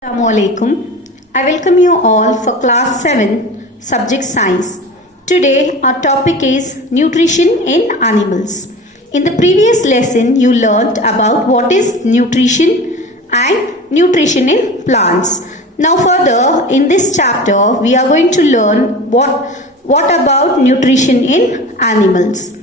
Assalamualaikum. I welcome you all for class 7 subject science. Today our topic is nutrition in animals. In the previous lesson you learnt about what is nutrition and nutrition in plants. Now further in this chapter we are going to learn what about nutrition in animals.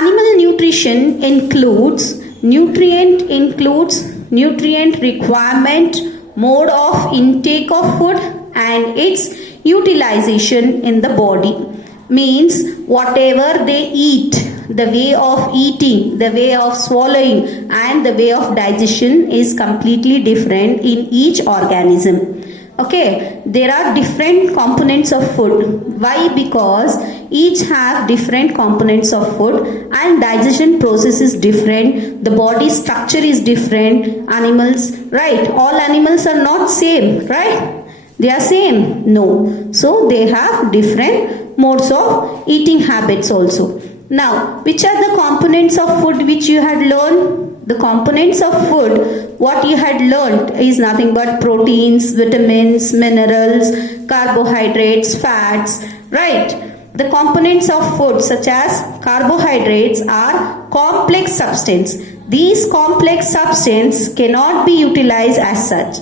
Animal nutrition includes nutrient requirement, mode of intake of food and its utilization in the body. Means whatever they eat, the way of eating, the way of swallowing and the way of digestion is completely different in each organism. Okay, there are different components of food. Why? Because each have different components of food and digestion process is different. The body structure is different. Animals, right? All animals are not same, right? They are same? No. So they have different modes of eating habits also. Now, which are the components of food which you had learned? The components of food, what you had learned is nothing but proteins, vitamins, minerals, carbohydrates, fats, right? The components of food such as carbohydrates are complex substance. These complex substance cannot be utilized as such.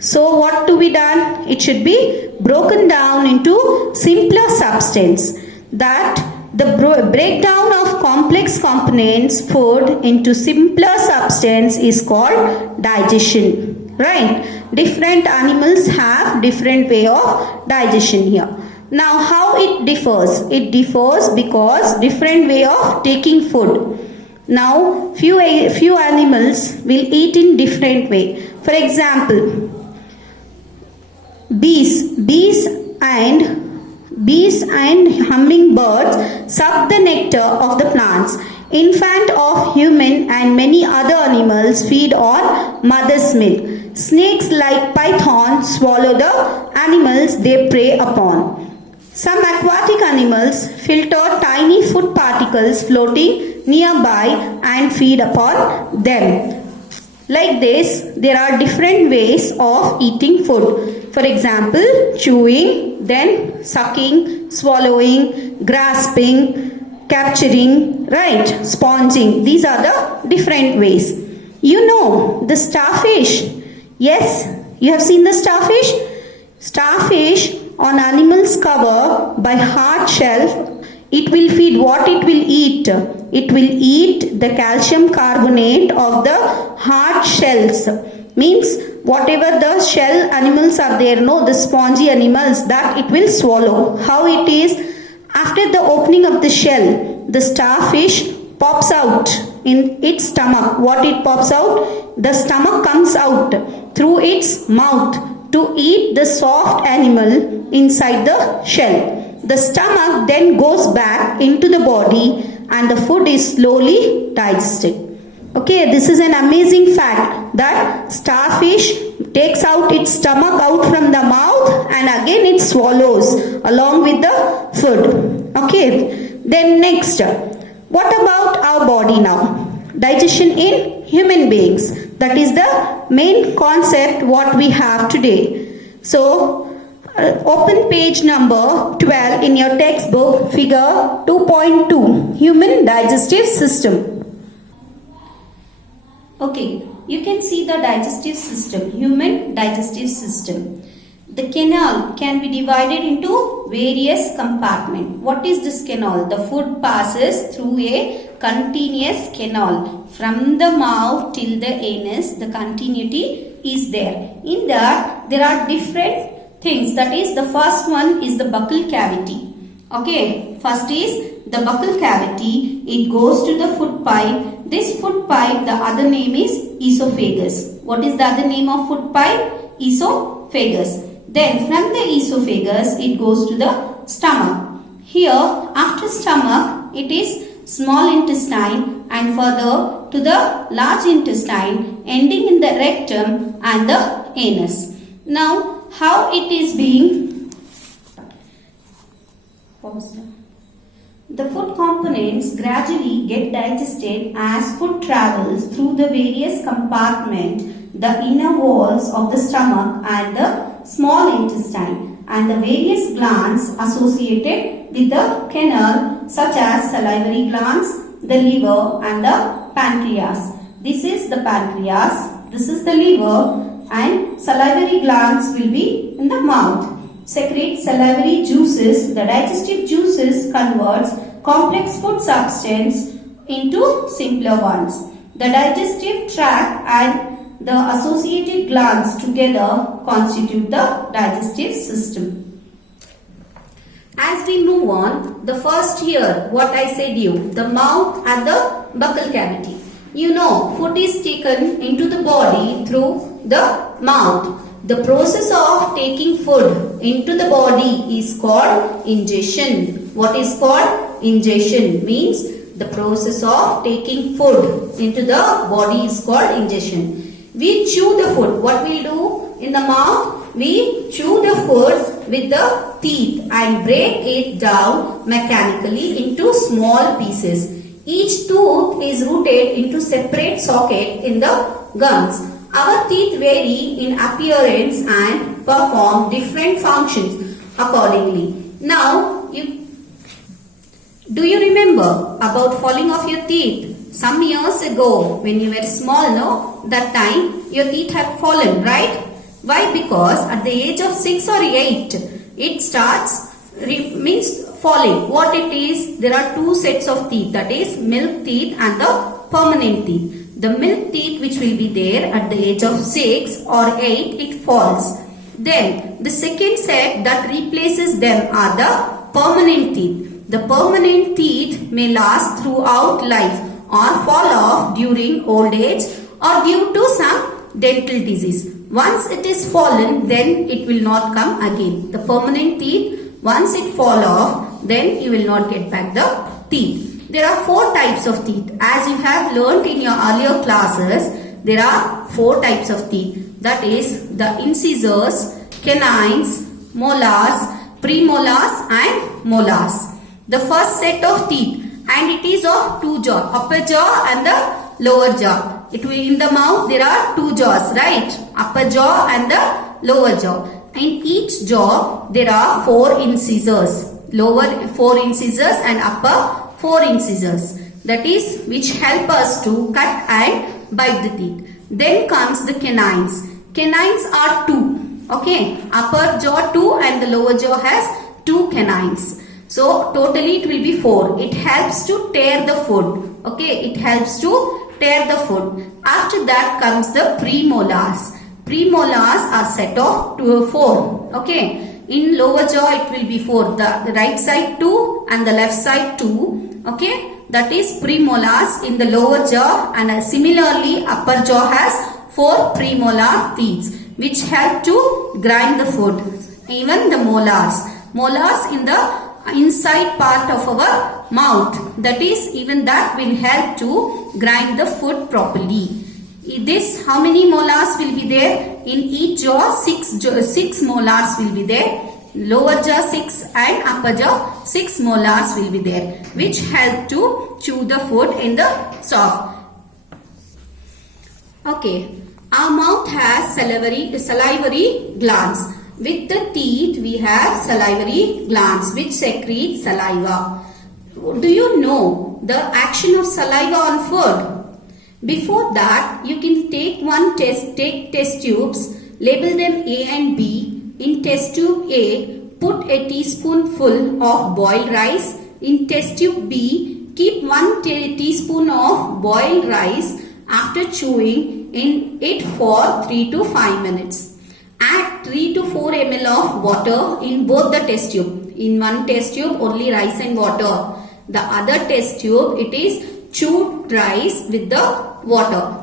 So what to be done? It should be broken down into simpler substance. That the breakdown of complex components food into simpler substance is called digestion, right? Different animals have different way of digestion here. Now how it differs? It differs because different way of taking food. Now few animals will eat in different way. For example, bees and hummingbirds suck the nectar of the plants. Infant of human and many other animals feed on mother's milk. Snakes like python swallow the animals they prey upon. Some aquatic animals filter tiny food particles floating nearby and feed upon them. Like this, there are different ways of eating food. For example, chewing, then sucking, swallowing, grasping, capturing, right, sponging. These are the different ways. You know, the starfish. Yes, you have seen the starfish? Starfish on animals cover by hard shell. It will feed what it will eat. It will eat the calcium carbonate of the hard shells. Means whatever the shell animals are there, no, the spongy animals, that it will swallow. How it is? After the opening of the shell, the starfish pops out in its stomach. What it pops out? The stomach comes out through its mouth to eat the soft animal inside the shell. The stomach then goes back into the body and the food is slowly digested. Okay, this is an amazing fact that starfish takes out its stomach out from the mouth and again it swallows along with the food. Okay, then next, what about our body now? Digestion in human beings. That is the main concept what we have today. So, open page number 12 in your textbook, figure 2.2, Human Digestive System. Okay, you can see the digestive system, human digestive system. The canal can be divided into various compartments. What is this canal? The food passes through a continuous canal. From the mouth till the anus, the continuity is there. In that, there are different things. That is, the first one is the buccal cavity. Okay, first is the buccal cavity. It goes to the food pipe. This food pipe, the other name is esophagus. What is the other name of food pipe? Esophagus. Then from the esophagus, it goes to the stomach. Here, after stomach, it is small intestine and further to the large intestine, ending in the rectum and the anus. Now, how it is being? The food components gradually get digested as food travels through the various compartments the inner walls of the stomach and the small intestine, and the various glands associated with the canal such as salivary glands, the liver and the pancreas. This is the pancreas, this is the liver, and salivary glands will be in the mouth. Secrete salivary juices. The digestive juices converts complex food substance into simpler ones. The digestive tract and the associated glands together constitute the digestive system. As we move on, the first here, what I said you, the mouth and the buccal cavity. You know, food is taken into the body through the mouth. The process of taking food into the body is called ingestion. What is called ingestion? Means the process of taking food into the body is called ingestion. We chew the food. What we do in the mouth? We chew the food with the teeth and break it down mechanically into small pieces. Each tooth is rooted into separate socket in the gums. Our teeth vary in appearance and perform different functions accordingly. Now, do you remember about falling of your teeth? Some years ago, when you were small, no? That time, your teeth had fallen, right? Why? Because at the age of 6 or 8, it starts, means falling. What it is? There are two sets of teeth, that is milk teeth and the permanent teeth. The milk teeth which will be there at the age of 6 or 8, it falls. Then the second set that replaces them are the permanent teeth. The permanent teeth may last throughout life or fall off during old age or due to some dental disease. Once it is fallen, then it will not come again. The permanent teeth, once it fall off, then you will not get back the teeth. There are 4 types of teeth. As you have learnt in your earlier classes, there are 4 types of teeth. That is the incisors, canines, molars, premolars and molars. The first set of teeth, and it is of 2 jaws, upper jaw and the lower jaw. It will in the mouth there are 2 jaws, right? Upper jaw and the lower jaw. In each jaw there are 4 incisors. Lower 4 incisors and upper 4 incisors, that is which help us to cut and bite the teeth. Then comes the canines. Canines are 2. Okay, upper jaw 2 and the lower jaw has 2 canines. So totally it will be 4. It helps to tear the food. Okay, it helps to tear the food. After that comes the premolars. Premolars are set of 4. Okay. In lower jaw it will be 4. The right side 2 and the left side 2. Okay. That is premolars in the lower jaw, and similarly upper jaw has 4 premolar teeth which help to grind the food. Even the molars. Molars in the inside part of our mouth. That is even that will help to grind the food properly. This, how many molars will be there? In each jaw, 6 molars will be there. Lower jaw 6 and upper jaw 6 molars will be there, which help to chew the food in the soft. Okay, our mouth has salivary glands. With the teeth, we have salivary glands which secrete saliva. Do you know the action of saliva on food? Before that, you can take test tubes, label them A and B. In test tube A, put a teaspoonful of boiled rice. In test tube B, keep 1 teaspoon of boiled rice after chewing in it for 3 to 5 minutes. Add 3 to 4 ml of water in both the test tube. In one test tube, only rice and water. The other test tube, it is chewed rice with the water.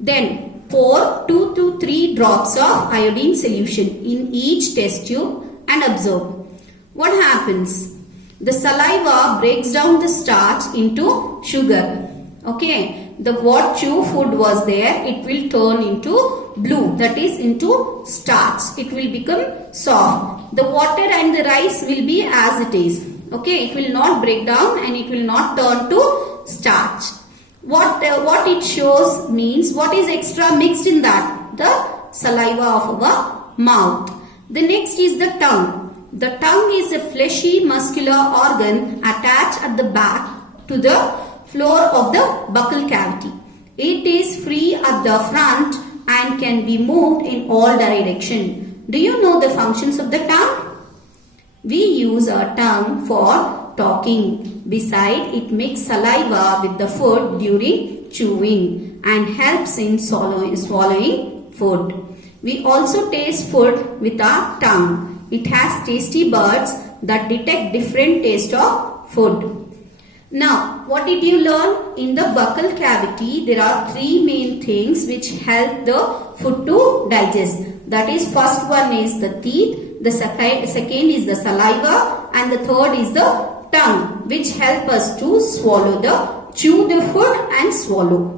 Then pour 2 to 3 drops of iodine solution in each test tube and observe. What happens? The saliva breaks down the starch into sugar. Okay, the what chew food was there, it will turn into blue, that is into starch. It will become soft. The water and the rice will be as it is. Okay, it will not break down and it will not turn to starch. What it shows means what is extra mixed in that? the saliva of our mouth. The next is the tongue. The tongue is a fleshy muscular organ attached at the back to the floor of the buccal cavity. It is free at the front and can be moved in all directions. Do you know the functions of the tongue? We use our tongue for talking. Besides, it makes saliva with the food during chewing and helps in swallowing food. We also taste food with our tongue. It has tasty buds that detect different taste of food. Now, what did you learn? In the buccal cavity, there are three main things which help the food to digest. That is, first one is the teeth, the second is the saliva, and the third is the tongue, which help us to chew the food and swallow.